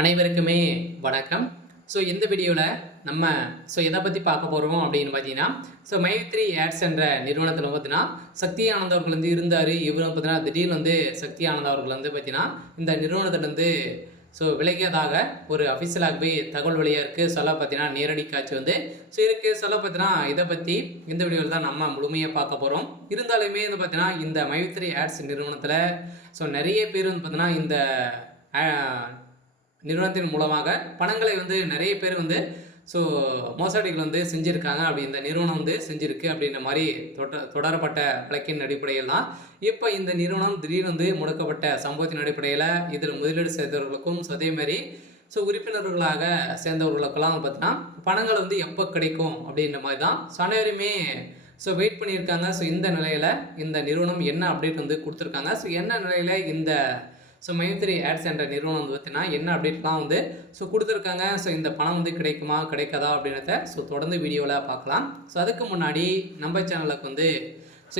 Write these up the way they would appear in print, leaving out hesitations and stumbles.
அனைவருக்குமே வணக்கம். இந்த வீடியோவில் நம்ம எதை பற்றி பார்க்க போகிறோம் அப்படின்னு பார்த்தீங்கன்னா, மைத்ரி ஆட்ஸ் என்ற நிறுவனத்தில் பார்த்தீங்கன்னா, சக்தி ஆனந்த் அவர்கள் இருந்தார். இவரும் பார்த்தீங்கன்னா திடீர்னு சக்தி ஆனந்த் அவர்கள் பார்த்தீங்கன்னா, இந்த நிறுவனத்திலேருந்து விலகியதாக ஒரு அஃபிஷியலாகவே தகவல் வெளியாக இருக்குது. சொல்ல பார்த்தீங்கன்னா நேரடி காட்சி இருக்குது. சொல்ல பார்த்தீங்கன்னா இதை பற்றி இந்த வீடியோவில் தான் நம்ம முழுமையாக பார்க்க போகிறோம். இருந்தாலுமே பார்த்தீங்கன்னா இந்த மைத்ரி ஆட்ஸ் நிறுவனத்தில் நிறைய பேர் பார்த்தீங்கன்னா இந்த நிறுவனத்தின் மூலமாக பணங்களை நிறைய பேர் மோசடிகள் செஞ்சுருக்காங்க. அப்படி இந்த நிறுவனம் செஞ்சுருக்கு அப்படின்ற மாதிரி தொடரப்பட்ட வழக்கின் அடிப்படையில் தான் இப்போ இந்த நிறுவனம் திடீர்னு முடக்கப்பட்ட சம்பவத்தின் அடிப்படையில் இதில் முதலீடு செய்தவர்களுக்கும் அதேமாதிரி உறுப்பினர்களாக சேர்ந்தவர்களுக்கெல்லாம் பார்த்தீங்கன்னா பணங்கள் எப்போ கிடைக்கும் அப்படின்ற மாதிரி தான் அனைவருமே வெயிட் பண்ணியிருக்காங்க. இந்த நிலையில் இந்த நிறுவனம் என்ன அப்டேட் கொடுத்துருக்காங்க, என்ன நிலையில் இந்த மைத்ரி ஆட்ஸ் என்ற நிறுவனம் பார்த்தீங்கன்னா என்ன அப்டேட்லாம் கொடுத்துருக்காங்க. இந்த பணம் கிடைக்குமா கிடைக்காதா அப்படின்றத தொடர்ந்து வீடியோவில் பார்க்கலாம். அதுக்கு முன்னாடி நம்ம சேனலுக்கு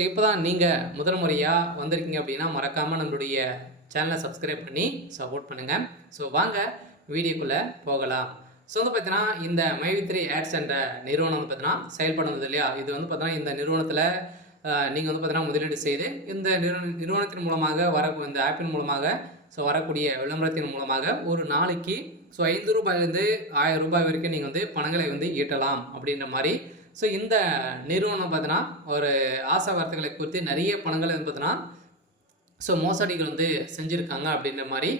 இப்போ தான் நீங்கள் முதல் முறையாக வந்திருக்கீங்க அப்படின்னா மறக்காமல் நம்மளுடைய சேனலை சப்ஸ்கிரைப் பண்ணி சப்போர்ட் பண்ணுங்கள். வாங்க வீடியோக்குள்ளே போகலாம். பார்த்தீங்கன்னா இந்த மைத்ரி ஆட்ஸ் என்ற நிறுவனம் பார்த்தீங்கன்னா செயல்படுவது இல்லையா, இது பார்த்தீங்கன்னா இந்த நிறுவனத்தில் நீங்கள் பார்த்தீங்கன்னா முதலீடு செய்து இந்த நிறுவனத்தின் மூலமாக இந்த ஆப்பின் மூலமாக வரக்கூடிய விளம்பரத்தின் மூலமாக ஒரு நாளைக்கு 5 ரூபாயிலேருந்து 1000 ரூபாய் வரைக்கும் நீங்கள் பணங்களை ஈட்டலாம் அப்படின்ற மாதிரி இந்த நிறுவனம் பார்த்தீங்கன்னா ஒரு ஆசை வார்த்தைகளை குறித்து நிறைய பணங்களை பார்த்தீங்கன்னா மோசடிகள் செஞ்சுருக்காங்க அப்படின்ற மாதிரி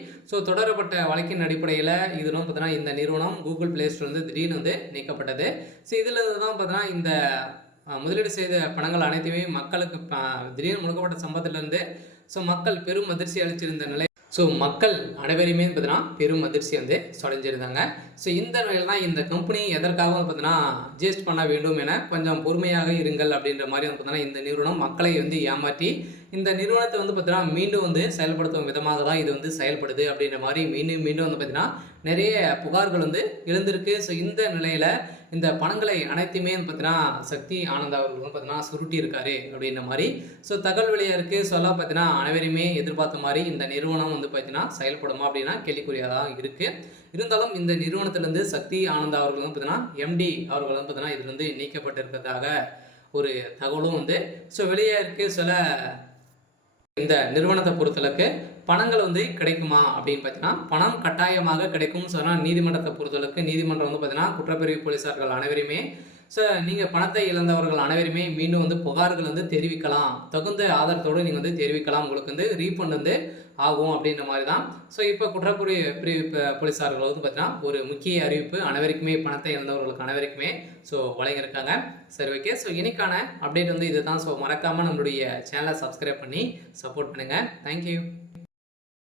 தொடரப்பட்ட வழக்கின் அடிப்படையில் இதில் பார்த்தீங்கன்னா இந்த நிறுவனம் கூகுள் பிளே ஸ்டோர் திடீர்னு நீக்கப்பட்டது. இதில் தான் பார்த்தீங்கன்னா இந்த முதலீடு செய்த பணங்கள் அனைத்துமே மக்களுக்கு திடீர்னு முடக்கப்பட்ட சம்பவத்திலிருந்து மக்கள் பெரும் அதிர்ச்சி அளிச்சிருந்த நிலை மக்கள் அனைவருமே பார்த்தீங்கன்னா பெரும் அதிர்ச்சி அடைஞ்சிருந்தாங்க. இந்த நிலையில் தான் இந்த கம்பெனி எதற்காக பார்த்தீங்கன்னா அட்ஜஸ்ட் பண்ண வேண்டும் என கொஞ்சம் பொறுமையாக இருங்கள் அப்படின்ற மாதிரி பார்த்தீங்கன்னா இந்த நிறுவனம் மக்களை ஏமாற்றி இந்த நிறுவனத்தை பார்த்தீங்கன்னா மீண்டும் செயல்படுத்தும் விதமாக தான் இது செயல்படுது அப்படின்ற மாதிரி மீண்டும் பார்த்தீங்கன்னா நிறைய புகார்கள் எழுந்திருக்கு. இந்த நிலையில் இந்த பணங்களை அனைத்துமே பார்த்தீங்கன்னா சக்தி ஆனந்த் அவர்கள் பார்த்தீங்கன்னா சுருட்டி இருக்காரு அப்படின்ற மாதிரி தகவல் வெளியாக இருக்குது. சொல்ல பார்த்தீங்கன்னா அனைவருமே எதிர்பார்த்த மாதிரி இந்த நிறுவனம் பார்த்தீங்கன்னா செயல்படுமா அப்படின்னா கேள்விக்குறியாக தான் இருக்குது. இருந்தாலும் இந்த நிறுவனத்திலேருந்து சக்தி ஆனந்த் அவர்கள் பார்த்தீங்கன்னா எம்டி அவர்கள் பார்த்தீங்கன்னா இதுலேருந்து நீக்கப்பட்டிருக்கிறதாக ஒரு தகவலும் வெளியாக இருக்குது. சில இந்த நிறுவனத்தை பொறுத்தளவுக்கு பணங்கள் கிடைக்குமா அப்படின்னு பார்த்தீங்கன்னா பணம் கட்டாயமாக கிடைக்கும் சொன்னால் நீதிமன்றத்தை பொறுத்தளவுக்கு நீதிமன்றம் பார்த்தீங்கன்னா குற்றப்பிரிவு போலீஸார்கள் அனைவருமே நீங்கள் பணத்தை இழந்தவர்கள் அனைவருமே மீண்டும் புகார்கள் தெரிவிக்கலாம், தகுந்த ஆதாரத்தோடு நீங்கள் தெரிவிக்கலாம், உங்களுக்கு ரீஃபண்ட் ஆகும் அப்படின்ற மாதிரி தான். இப்போ குற்றப்பிரிவு போலீஸார்கள் பார்த்தீங்கன்னா ஒரு முக்கிய அறிவிப்பு அனைவருக்குமே பணத்தை இழந்தவர்களுக்கு அனைவருக்குமே வழங்கியிருக்காங்க. சரி, ஓகே. இன்னைக்கான அப்டேட் இது தான். மறக்காமல் நம்மளுடைய சேனலை சப்ஸ்கிரைப் பண்ணி சப்போர்ட் பண்ணுங்கள். தேங்க்யூ.